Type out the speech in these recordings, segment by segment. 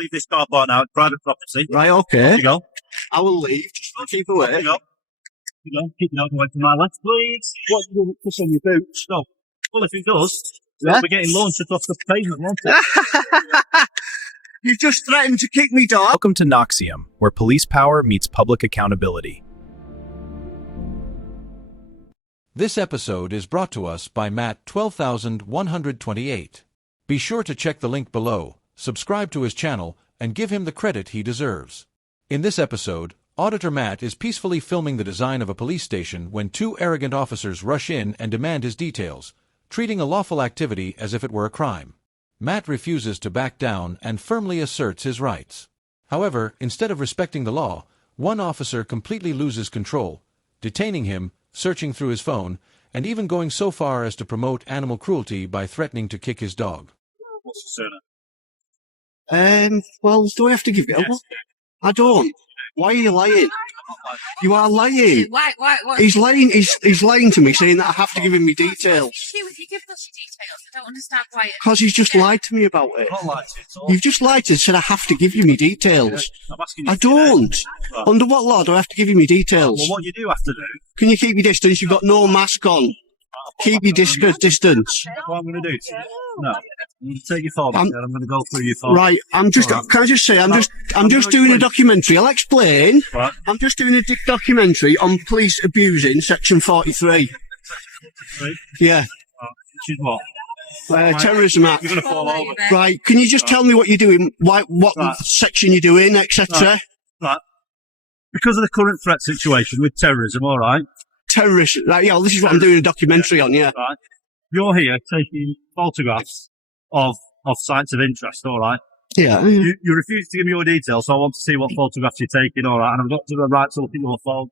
leave this car park now. It's private property. Right, okay. Off you go. I will leave. Just keep Off away. you go. You go. Keep your dog away from my left, please. What do you do? Push on your boots. No. Well, if it does, it'll be getting launched across the pavement, won't it? You've just threatened to kick me, dog. Welcome to Noxium, where police power meets public accountability. This episode is brought to us by Matt 12128. Be sure to check the link below, subscribe to his channel, and give him the credit he deserves. In this episode, Auditor Matt is peacefully filming the design of a police station when two arrogant officers rush in and demand his details, treating a lawful activity as if it were a crime. Matt refuses to back down and firmly asserts his rights. However, instead of respecting the law, one officer completely loses control, detaining him, searching through his phone, and even going so far as to promote animal cruelty by threatening to kick his dog. What's your surname? Well, do I have to give it? Yes. I don't. Why are you lying? You are lying. Why? He's lying. He's lying to me, saying that I have to give him my details. If you give us your details, I don't understand why. Because he's just lied to me about it. I'm not lying to you at all. You've just lied to said I have to give you my details. I'm asking you I for your name. don't. Right. Under what law do I have to give you my details? Well, what you do have to do, Can you keep your distance? You've got no mask on. Keep your distance. what I'm going to do to you, no, I'm going to take your phone and I'm going to go through your phone. Right, I'm just. All right. Can I just say, I'm No, just I'm doing gonna a documentary. I'll explain. Right. I'm just doing a documentary on police abusing Section 43. Three. Yeah, Which is what? Terrorism act. You're going to fall over. Right, can you just tell me what you're doing? What Right. section you're doing, etc. Right. Because of the current threat situation with terrorism, all right? Terrorist. Right, yeah. Well, this is what I'm doing a documentary on. Yeah. Right. You're here taking photographs of sites of interest, all right? Yeah. You refuse to give me your details, so I want to see what photographs you're taking, all right? And I've got the right to look at your phone.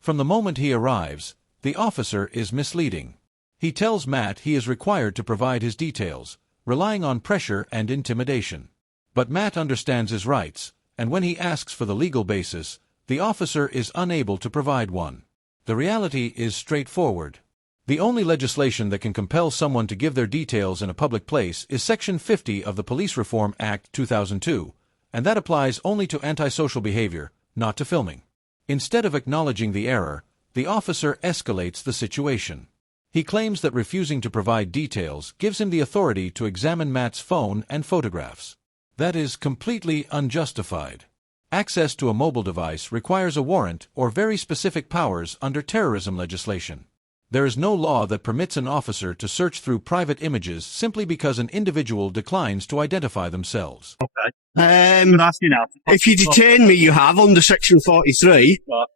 From the moment he arrives, the officer is misleading. He tells Matt he is required to provide his details, relying on pressure and intimidation. But Matt understands his rights, and when he asks for the legal basis, the officer is unable to provide one. The reality is straightforward. The only legislation that can compel someone to give their details in a public place is Section 50 of the Police Reform Act 2002, and that applies only to antisocial behavior, not to filming. Instead of acknowledging the error, the officer escalates the situation. He claims that refusing to provide details gives him the authority to examine Matt's phone and photographs. That is completely unjustified. Access to a mobile device requires a warrant or very specific powers under terrorism legislation. There is no law that permits an officer to search through private images simply because an individual declines to identify themselves. Okay. I'm going to ask you now. If you detain me, you have under Section 43. Right.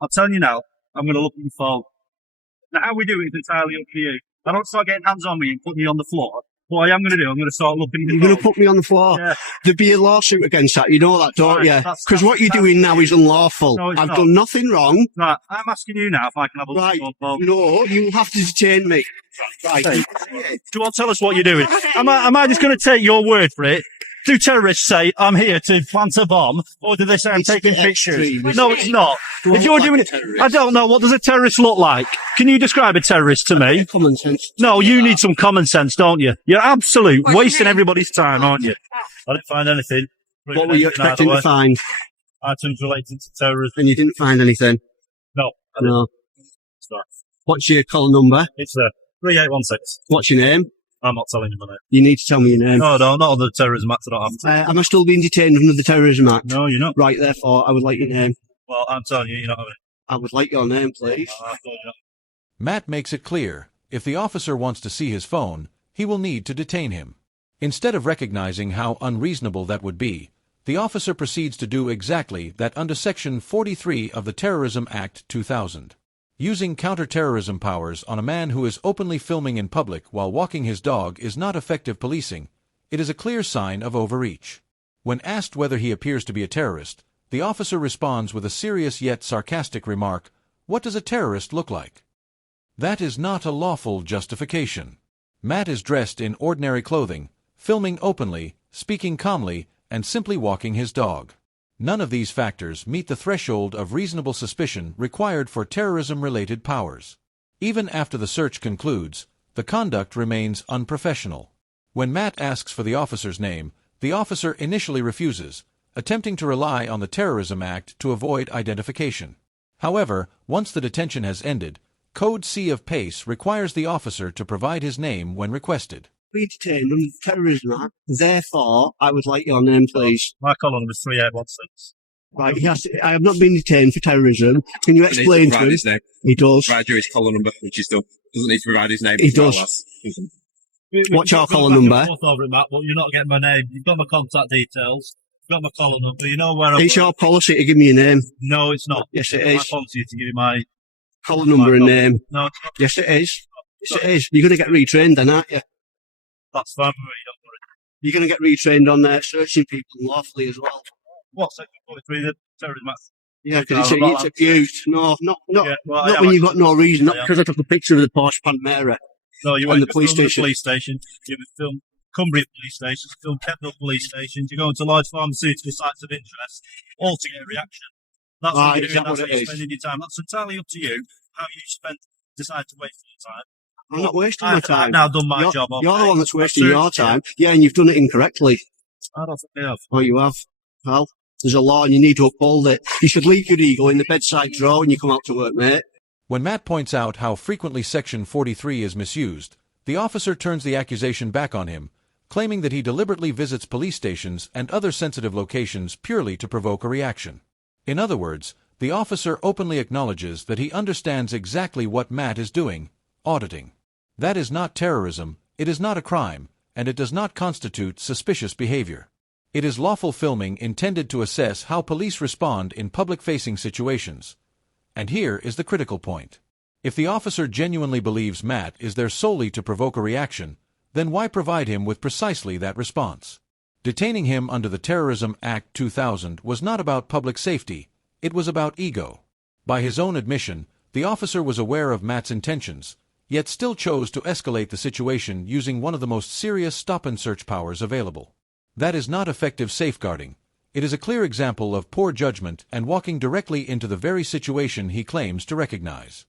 I'm telling you now, I'm going to look at your phone. Now, how we do it is entirely up to you. I don't start getting hands on me and putting you on the floor. What I am going to do, I'm going to start looking at You're your going to phone. put me on the floor. Yeah. There'd be a lawsuit against that. You know that, don't Right, you? that's- Because what you're that's- doing now is unlawful. No, it's I've not. done nothing wrong. Right, I'm asking you now if I can have a look at Right. your phone. No, you'll have to detain me. Right. Hey, do you want to tell us what you're doing? Am I just going to take your word for it? Do terrorists say, I'm here to plant a bomb? Or do they say, I'm It's a taking bit pictures? extreme. No, it's not. Do I If you're look doing like it, a terrorist? I don't know. What does a terrorist look like? Can you describe a terrorist to me? Common sense. No, you need some common sense, don't you? You're absolute wasting everybody's time, aren't you? I didn't find anything. What were you expecting to find? Items relating to terrorism. And you didn't find anything? No, I didn't. No. It's not. What's your call number? It's 3816. What's your name? I'm not telling you my name. You need to tell me your name. No, not on the terrorism act. I don't have to. Am I still being detained under the Terrorism Act? No, you're not. Right, therefore, I would like your name. Well, I'm telling you, you're not having it. I would like your name, please. I thought you're not. Matt makes it clear, if the officer wants to see his phone, he will need to detain him. Instead of recognizing how unreasonable that would be, the officer proceeds to do exactly that under Section 43 of the Terrorism Act 2000. Using counter-terrorism powers on a man who is openly filming in public while walking his dog is not effective policing. It is a clear sign of overreach. When asked whether he appears to be a terrorist, the officer responds with a serious yet sarcastic remark, "What does a terrorist look like?" That is not a lawful justification. Matt is dressed in ordinary clothing, filming openly, speaking calmly, and simply walking his dog. None of these factors meet the threshold of reasonable suspicion required for terrorism-related powers. Even after the search concludes, the conduct remains unprofessional. When Matt asks for the officer's name, The officer initially refuses, attempting to rely on the Terrorism Act to avoid identification. However, once the detention has ended, Code C of PACE requires the officer to provide his name when requested. Be detained under the Terrorism Act. Therefore, I would like your name, please. My column was 3816. Right, I have not been detained for terrorism. Can you explain to him? His name. He does. Provide you his collar number, which he's done. Doesn't need to provide his name. He does. What's your collar number? Over it, Matt, but you're not getting my name. You've got my contact details. You've got my collar number. You know where I It's work. your policy to give me a name. No, it's not. Yes, it My is. policy is to give you my Collar number and collar. name. No, it's not. Yes, it is. Yes, it is. You're going to get retrained then, aren't you? That's fine with me. Don't worry. You're going to get retrained on searching people lawfully as well. What, section 43, the terrorism act? Yeah, No, because I'm not it's allowed abused. No, not Yeah, well, I not am when you've got no reason. Not I am. because I took a picture of the Porsche Panamera. No, you On went the police to station. the police station. You would film Cumbria police stations, film Kendal police stations. You go into large pharmaceutical sites of interest, all to get a reaction. That's Right, what you're is doing. that That's what how it you're is? spending your time. That's entirely up to you. How you decide to waste your time. I'm not wasting my I've time. now done my you're, job. You're okay? the one that's wasting I've your searched, time. Yeah, and you've done it incorrectly. I don't think I have. Oh, you have. Well, there's a law and you need to uphold it. You should leave your ego in the bedside drawer when you come out to work, mate. When Matt points out how frequently Section 43 is misused, the officer turns the accusation back on him, claiming that he deliberately visits police stations and other sensitive locations purely to provoke a reaction. In other words, the officer openly acknowledges that he understands exactly what Matt is doing, auditing. That is not terrorism, it is not a crime, and it does not constitute suspicious behavior. It is lawful filming intended to assess how police respond in public-facing situations. And here is the critical point. If the officer genuinely believes Matt is there solely to provoke a reaction, then why provide him with precisely that response? Detaining him under the Terrorism Act 2000 was not about public safety, it was about ego. By his own admission, the officer was aware of Matt's intentions, yet still chose to escalate the situation using one of the most serious stop-and-search powers available. That is not effective safeguarding. It is a clear example of poor judgment and walking directly into the very situation he claims to recognize.